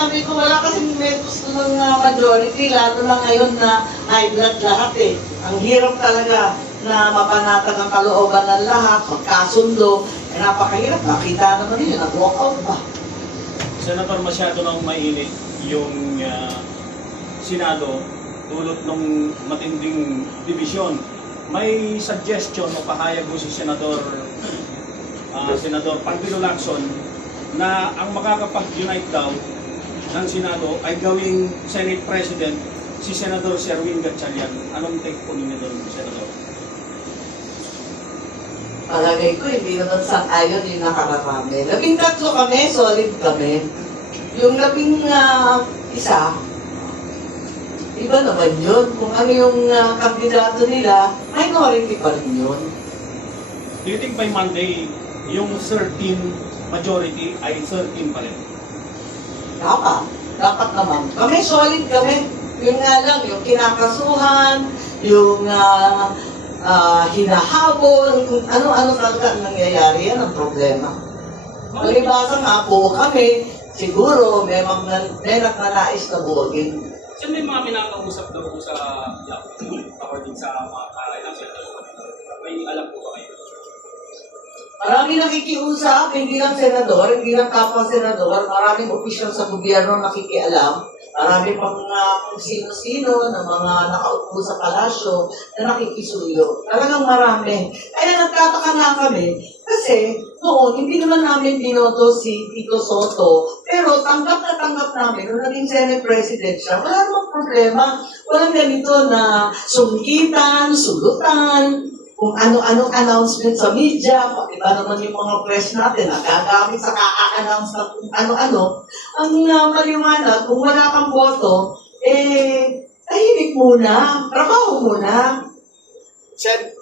sinabi ko, wala kasing may gusto ng majority, lalo na ngayon na high blood lahat eh. Ang hirap talaga na mapanatag ang kalooban ng lahat, magkasundo. Eh, napakahirap. Makita naman yun, nag-walk out ba? Senator, masyado nang mainit yung Senado dulot ng matinding division. May suggestion o pahayag mo si Senador Pangilo Lacson na ang makakapag-unite daw ng Senado ay gawing Senate President si Senador Sherwin Gatchalian. Anong take po ninyo doon, Senador? Palagay ko, hindi naman sang-ayon yung nakararami. 13 kami, solid kami. Yung 11 isa, iba naman yun. Kung ano yung kandidato nila, minority pa rin yun. Do you think by Monday, yung 13 majority ay 13 pa rin? Dapat naman. Kami, solid kami. Yun nga lang, yung kinakasuhan, yung hinahabol, kung ano-ano talaga ang nangyayari, yan ang problema. Malibasa nga po kami, siguro may nagnanais na buwagin. So may mga pinakausap daw po sa according sa mga ilang senators. May alam po ba kayo? Maraming nakikiusap, hindi lang senador, hindi lang kapwa-senador, maraming opisyal sa gobyerno nakikialam, maraming pang kung sino-sino na mga nakaupo sa palasyo na nakikisuyo. Talagang marami. Kaya nagtataka na kami kasi noon, hindi naman namin binoto si Tito Soto, pero tanggap na tanggap namin nung naging Senate President siya. Wala namang problema. Walang ganito na sungkitan, sulutan, kung ano-anong announcement sa media, pati ba naman yung mga press natin, nagagamit sa kaka-announce na kung ano-ano, ang maliwanag, kung wala kang boto, tahimik muna, trabaho muna. Sen,